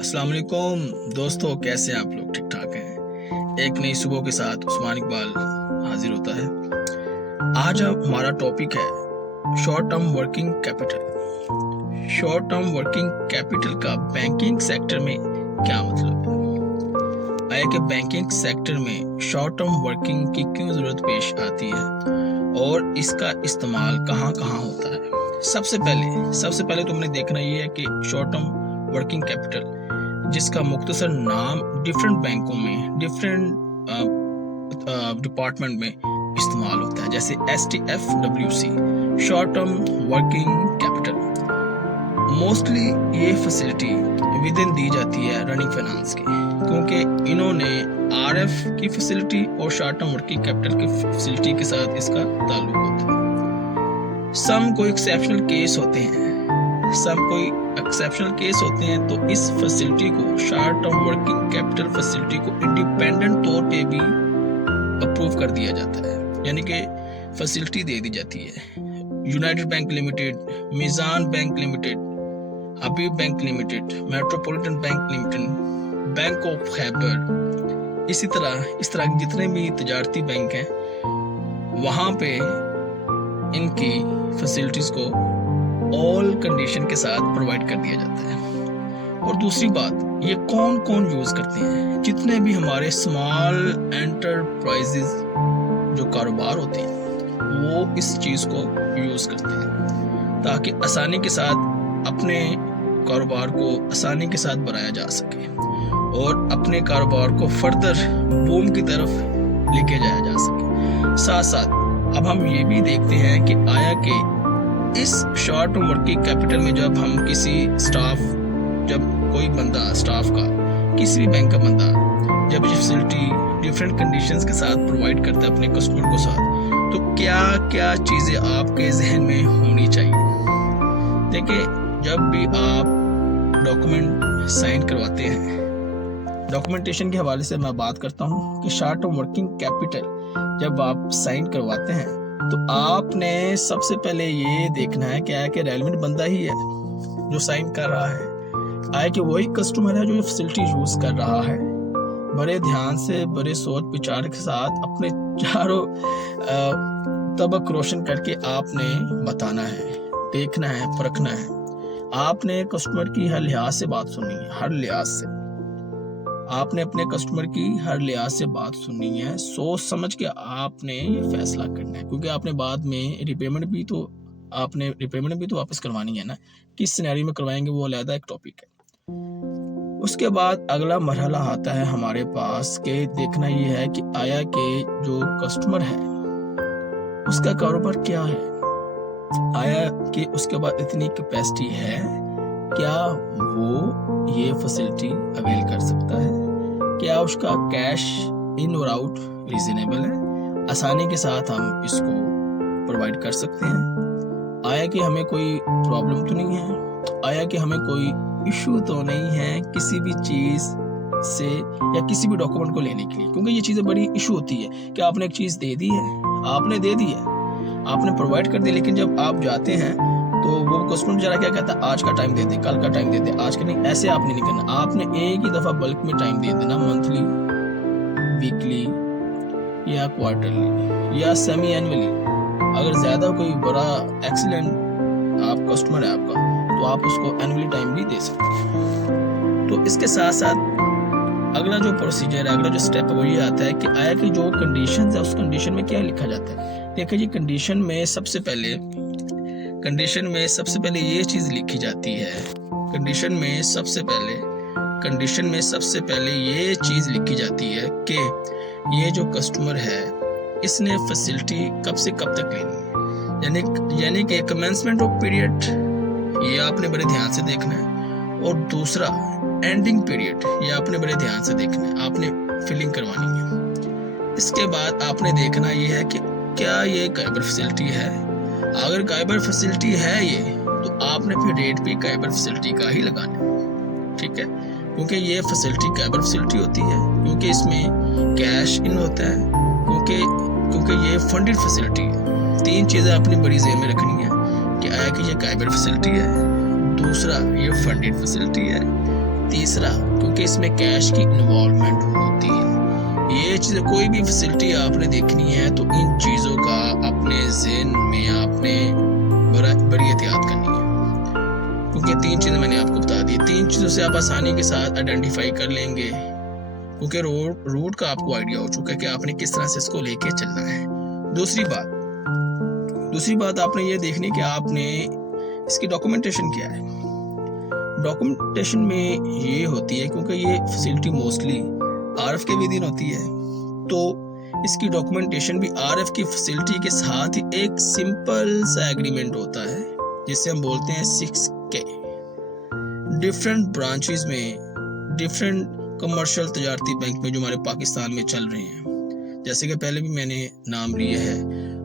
السلام علیکم دوستو، کیسے ہیں آپ لوگ؟ ٹھیک ٹھاک ہیں؟ ایک نئی صبح کے ساتھ عثمان اقبال حاضر ہوتا ہے۔ آج ہمارا ٹاپک ہے short term working capital. Short term working capital کا بینکنگ سیکٹر میں کیا مطلب ہے؟ آیا کہ بینکنگ سیکٹر میں شارٹ ٹرم ورکنگ کی کیوں ضرورت پیش آتی ہے اور اس کا استعمال کہاں کہاں ہوتا ہے؟ سب سے پہلے تو ہم نے دیکھنا یہ ہے کہ شارٹ ٹرم ورکنگ کیپٹل، جس کا مختصر نام ڈیفرنٹ بینکوں میں ڈیفرنٹ ڈپارٹمنٹ میں استعمال ہوتا ہے، جیسے STFWC short term working capital. Mostly یہ فیسلٹی ود ان دی جاتی ہے رننگ فائنانس کی، کیونکہ انہوں نے RF کی فیسلٹی اور شارٹ ٹرم ورکنگ کیپٹل کی فیسلٹی کے ساتھ اس کا تعلق ہوتا ہے۔ کوئی ایکسیپشنل کیس ہوتے ہیں تو اس فیسلٹی کو، short term working capital facility کو انڈیپینڈنٹ طور پہ بھی اپروو کر دیا جاتا ہے، یعنی کہ فیسلٹی دے دی جاتی ہے۔ United Bank Limited, Meezan Bank Limited, Habib Bank Limited, Metropolitan Bank Limited, Bank of Khyber, اس طرح جتنے بھی تجارتی بینک ہیں وہاں پہ ان کی فیسلٹیز کو آل کنڈیشن کے ساتھ پرووائڈ کر دیا جاتا ہے۔ اور دوسری بات، یہ کون یوز کرتے ہیں؟ جتنے بھی ہمارے اسمال انٹرپرائزز جو کاروبار ہوتے ہیں وہ اس چیز کو یوز کرتے ہیں تاکہ آسانی کے ساتھ اپنے کاروبار کو آسانی کے ساتھ بڑھایا جا سکے اور اپنے کاروبار کو فردر بوم کی طرف لے کے جایا جا سکے۔ ساتھ اب ہم یہ بھی دیکھتے ہیں کہ آیا کہ اس شارٹ ٹرم ورکنگ کیپٹل میں جب کوئی بندہ اسٹاف کا، کسی بھی بینک کا بندہ جب یہ فیسلٹی ڈیفرنٹ کنڈیشنز کے ساتھ پرووائڈ کرتا ہے اپنے کسٹمر کو ساتھ، تو کیا چیزیں آپ کے ذہن میں ہونی چاہیے؟ دیکھیں، جب بھی آپ ڈاکومنٹ سائن کرواتے ہیں، ڈاکومنٹیشن کے حوالے سے میں بات کرتا ہوں کہ شارٹ ٹرم ورکنگ کیپٹل جب آپ سائن کرواتے ہیں تو آپ نے سب سے پہلے یہ دیکھنا ہے کہ ریلیونٹ بندہ ہی ہے جو سائن کر رہا ہے، کہ وہی کسٹمر ہے جو یہ فیسلٹی یوز کر رہا ہے۔ بڑے دھیان سے، بڑے سوچ بچار کے ساتھ اپنے چاروں طبق روشن کر کے آپ نے بتانا ہے، دیکھنا ہے، پرکھنا ہے۔ آپ نے کسٹمر کی ہر لحاظ سے بات سننی ہے، ہر لحاظ سے آپ نے اپنے کسٹمر کی ہر لحاظ سے بات سننی ہے، سوچ سمجھ کے آپ نے یہ فیصلہ کرنا ہے، کیونکہ آپ نے بعد میں ریپیمنٹ بھی تو واپس کروانی ہے نا۔ کس سینیریو میں کروائیں گے وہ علیحدہ ایک ٹاپک ہے۔ اس کے بعد اگلا مرحلہ آتا ہے ہمارے پاس کہ دیکھنا یہ ہے کہ آیا کہ جو کسٹمر ہے اس کا کاروبار کیا ہے، آیا کہ اس کے بعد اتنی کیپیسٹی ہے، کیا وہ یہ فیسلٹی اویل کر سکتا ہے، کیا اس کا کیش ان اور آؤٹ ریزنیبل ہے، آسانی کے ساتھ ہم اس کو پرووائڈ کر سکتے ہیں، آیا کہ ہمیں کوئی پرابلم تو نہیں ہے، آیا کہ ہمیں کوئی ایشو تو نہیں ہے کسی بھی چیز سے یا کسی بھی ڈاکومنٹ کو لینے کے لیے، کیونکہ یہ چیزیں بڑی ایشو ہوتی ہے کہ آپ نے ایک چیز دے دی ہے، آپ نے پرووائڈ کر دی، لیکن جب آپ جاتے ہیں تو وہ کسٹمر بچارہ کیا کہتا ہے، آج کا ٹائم دے دے، کل کا ٹائم دے دے، آج کا نہیں، ایسے آپ نے نہیں کرنا، آپ نے ایک ہی دفعہ بلک میں ٹائم دے دینا، منتھلی، ویکلی یا کوارٹرلی یا سیمی اینولی۔ اگر زیادہ کوئی بڑا ایکسیلنٹ آپ کسٹمر ہے آپ کا تو آپ اس کو اینولی ٹائم بھی دے سکتے ہیں۔ تو اس کے ساتھ اگلا جو پروسیجر ہے، اگلا جو سٹیپ ہے وہ یہ آتا ہے کہ آیا کہ جو کنڈیشنز ہے اس کنڈیشن میں کیا لکھا جاتا ہے۔ دیکھیں جی، کنڈیشن میں سب سے پہلے یہ چیز لکھی جاتی ہے، کنڈیشن میں سب سے پہلے یہ چیز لکھی جاتی ہے کہ یہ جو کسٹمر ہے اس نے فیسلٹی کب سے کب تک لینی ہے، یعنی کہ کمنسمنٹ آف پیریڈ، یہ آپ نے بڑے دھیان سے دیکھنا ہے، اور دوسرا اینڈنگ پیریڈ، یہ آپ نے بڑے دھیان سے دیکھنا ہے، آپ نے فلنگ کروانی ہے۔ اس کے بعد آپ نے دیکھنا یہ ہے کہ کیا یہ کائبر فیسلٹی ہے، اگر کائبر فیسلٹی ہے یہ تو آپ نے پھر ریٹ بھی کائبر فیسلٹی کا ہی لگانا ہے، ٹھیک ہے، کیونکہ یہ فیسلٹی کائبر فیسلٹی ہوتی ہے، کیونکہ اس میں کیش ان ہوتا ہے، کیونکہ یہ فنڈڈ فیسلٹی ہے۔ تین چیزیں اپنی بڑی ذہن میں رکھنی ہے کہ آیا کہ یہ کائبر فیسلٹی ہے، دوسرا یہ فنڈڈ فیسلٹی ہے، تیسرا کیونکہ اس میں کیش کی انوالومنٹ ہوتی ہے. یہ چیز کوئی بھی فیسلٹی آپ نے دیکھنی ہے تو ان چیزوں کا اپنے ذہن میں آپ نے بڑی احتیاط کرنی ہے، کیونکہ 3 چیزیں میں نے آپ کو بتا دی. 3 چیزوں سے آپ آسانی کے ساتھ آئیڈینٹیفائی کر لیں گے، کیونکہ روٹ کا آپ کو آئیڈیا ہو چکا ہے کہ آپ نے کس طرح سے اس کو لے کے چلنا ہے. دوسری بات آپ نے یہ دیکھنی کہ آپ نے اس کی ڈاکومنٹیشن کیا ہے. ڈاکومنٹیشن میں یہ ہوتی ہے کیونکہ یہ فیسلٹی موسٹلی RF کے ودین ہوتی ہے، تو اس کی ڈاکومنٹیشن بھی RF کی فیسلٹی کے ساتھ ہی ایک سمپل سا ایگریمنٹ ہوتا ہے جسے ہم بولتے ہیں 6K. ڈفرینٹ برانچز میں، ڈفرینٹ کمرشل تجارتی بینک میں جو ہمارے پاکستان میں چل رہے ہیں، جیسے کہ پہلے بھی میں نے نام لیا ہے،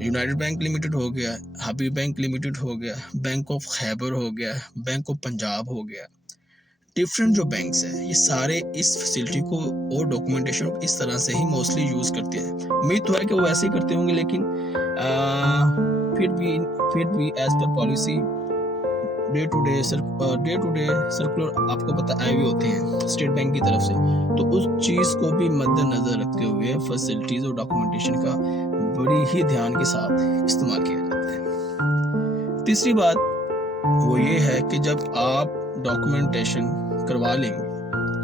یونائٹڈ بینک لمیٹڈ ہو گیا، حبیب بینک لمیٹڈ ہو گیا، بینک آف خیبر ہو گیا، بینک آف پنجاب ہو گیا. ڈفرینٹ جو بینکس ہیں یہ سارے اس فیسلٹی کو اور ڈاکومنٹیشن کو اس طرح سے ہی موسٹلی یوز کرتے ہیں. امید تو ہے کہ وہ ایسے ہی کرتے ہوں گے، لیکن پھر بھی as per policy day to day circular آپ کو پتہ آئے ہوئے ہوتے ہیں اسٹیٹ بینک کی طرف سے، تو اس چیز کو بھی مد نظر رکھتے ہوئے فیسلٹیز اور ڈاکومنٹیشن کا بڑی ہی دھیان کے ساتھ استعمال کیا جاتا ہے. تیسری بات وہ یہ ہے کہ جب آپ ڈاکومنٹیشن کروا لیں گے،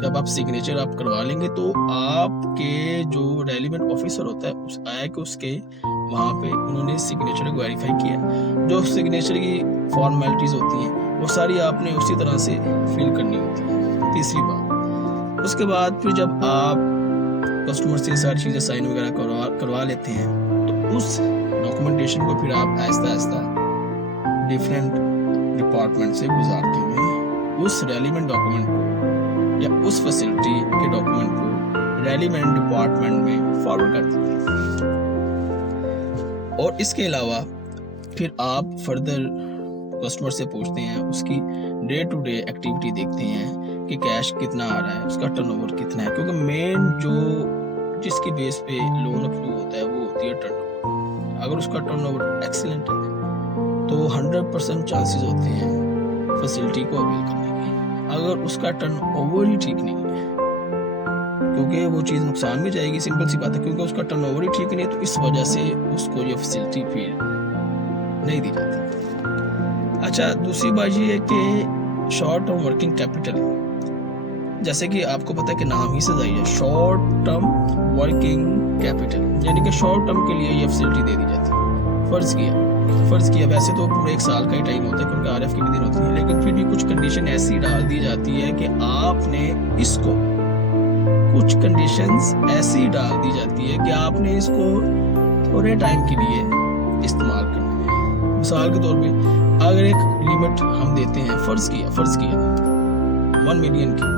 جب آپ سگنیچر آپ کروا لیں گے، تو آپ کے جو ریلیونٹ آفیسر ہوتا ہے اس کے وہاں پہ انہوں نے سگنیچر کو ویریفائی کیا. جو سگنیچر کی فارمیلٹیز ہوتی ہیں وہ ساری آپ نے اسی طرح سے فل کرنی ہوتی ہے. تیسری بات، اس کے بعد پھر جب آپ کسٹمر سے ساری چیزیں سائن وغیرہ کروا لیتے ہیں تو اس ڈاکومنٹیشن کو پھر آپ آہستہ آہستہ ڈفرینٹ ڈپارٹمنٹ سے گزارتے ہوئے اس ریلیونٹ ڈاکومنٹ کو یا اس فیسلٹی کے ڈاکومنٹ کو ریلیونٹ ڈپارٹمنٹ میں فارورڈ کر دیتے ہیں. اور اس کے علاوہ پھر آپ فردر کسٹمر سے پوچھتے ہیں، اس کی ڈے ٹو ڈے ایکٹیویٹی دیکھتے ہیں کہ کیش کتنا آ رہا ہے، اس کا ٹرن اوور کتنا ہے، کیونکہ مین جو جس کی بیس پہ لون اپروو ہوتا ہے وہ ہوتی ہے ٹرن اوور. اگر اس کا ٹرن اوور ایکسلنٹ ہے تو 100% چانسز ہوتے ہیں فیسلٹی کو اویل کرنے کے. اگر اس کا ٹرن اوور ہی ٹھیک نہیں ہے، کیونکہ وہ چیز نقصان میں جائے گی، سمپل سی بات ہے، کیونکہ اس کا ٹرن اوور ہی ٹھیک نہیں ہے، تو اس وجہ سے اس کو یہ فیسلٹی پھر نہیں دی جاتی. اچھا، دوسری بات یہ ہے کہ شارٹ ٹرم ورکنگ کیپٹل، جیسے کہ آپ کو پتہ ہے کہ نام ہی سے ظاہر ہے، شارٹ ٹرم ورکنگ کیپٹل، یعنی کہ شارٹ ٹرم کے لیے یہ فیسلٹی دے دی جاتی ہے. فرض کیا ویسے تو پورے 1 سال کا ہی ٹائم ہوتا ہے کیونکہ RF کی بھی دن ہوتی ہے، لیکن پھر بھی کچھ کنڈیشن ایسی ڈال دی جاتی ہے کہ آپ نے اس کو کچھ کنڈیشنز ایسی ڈال دی جاتی ہے کہ آپ نے اس کو تھوڑے ٹائم کے لیے استعمال کرنا ہے. مثال کے طور پہ اگر ایک لمٹ ہم دیتے ہیں، فرض کیا 1 ملین کی،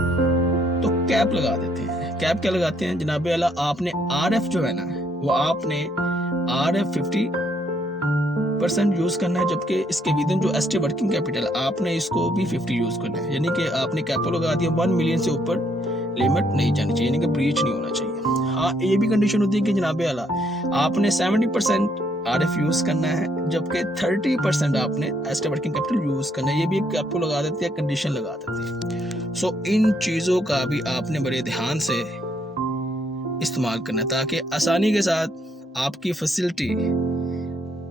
تو کیپ لگا دیتے ہیں. کیپ کیا لگاتے ہیں جناب اعلیٰ، آپ نے RF جو ہے نا وہ آپ نے RF 50% یوز کرنا ہے، جبکہ اس کے ودن جو ایسٹی ورکنگ کیپٹل آپ نے اس کو بھی 50 یوز کرنا ہے. یعنی کہ آپ نے کیپ لگا دیا 1 ملین سے اوپر لمٹ نہیں جانی چاہیے، یعنی کہ بریچ نہیں ہونا چاہیے. ہاں، یہ بھی کنڈیشن ہوتی ہے کہ جناب اعلیٰ آپ نے 70% RF یوز کرنا ہے، جبکہ 30% آپ نے ایسٹی ورکنگ کیپٹل یوز کرنا ہے. یہ بھی ایک کیپ لگا دیتے ہیں، کنڈیشن لگا دیتے ہیں. سو ان چیزوں کا بھی آپ نے بڑے دھیان سے استعمال کرنا ہے تاکہ آسانی کے ساتھ آپ کی فیسلٹی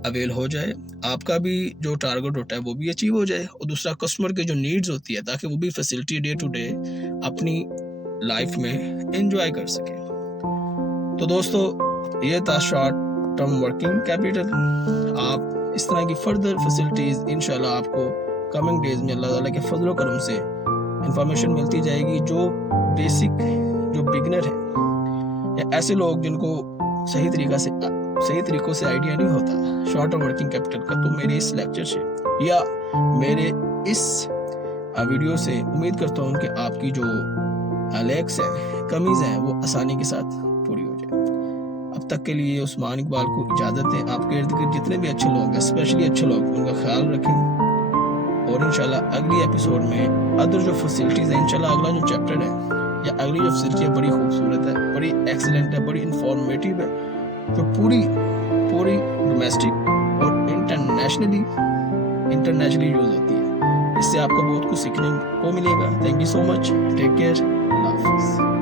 اویل ہو جائے، آپ کا بھی جو ٹارگٹ ہوتا ہے وہ بھی اچیو ہو جائے، اور دوسرا کسٹمر کے جو نیڈز ہوتی ہے تاکہ وہ بھی فیسلٹی ڈے ٹو ڈے اپنی لائف میں انجوائے کر سکے. تو دوستو، یہ تھا شارٹ ٹرم ورکنگ کیپٹل. آپ اس طرح کی فردر فیسلٹیز انشاءاللہ آپ کو کمنگ ڈیز میں اللہ تعالیٰ کے فضل و کرم سے انفارمیشن ملتی جائے گی. جو بیسک جو بگنر ہیں یا ایسے لوگ جن کو صحیح طریقوں سے آئیڈیا نہیں ہوتا شارٹ ٹرم ورکنگ کیپٹل کا، تو میرے اس لیکچر سے یا میرے اس ویڈیو سے امید کرتا ہوں کہ آپ کی جو لیکس ہیں، کمیز ہیں، وہ آسانی کے ساتھ پوری ہو جائے. اب تک کے لیے عثمان اقبال کو اجازت ہے. آپ کے ارد گرد جتنے بھی اچھے لوگ ہیں، اسپیشلی اچھے لوگ، ان کا خیال رکھیں، اور انشاءاللہ اگلی ایپیسوڈ میں ادر جو فیسلٹیز ہیں، انشاءاللہ اگلا جو چیپٹر ہے یا اگلی جو فیسلٹی ہے بڑی خوبصورت ہے، بڑی ایکسلنٹ ہے، بڑی انفارمیٹیو ہے، جو پوری ڈومیسٹک اور انٹرنیشنلی یوز ہوتی ہے. اس سے آپ کو بہت کچھ سیکھنے کو ملے گا. Thank you so much. Take care. Allah حافظ.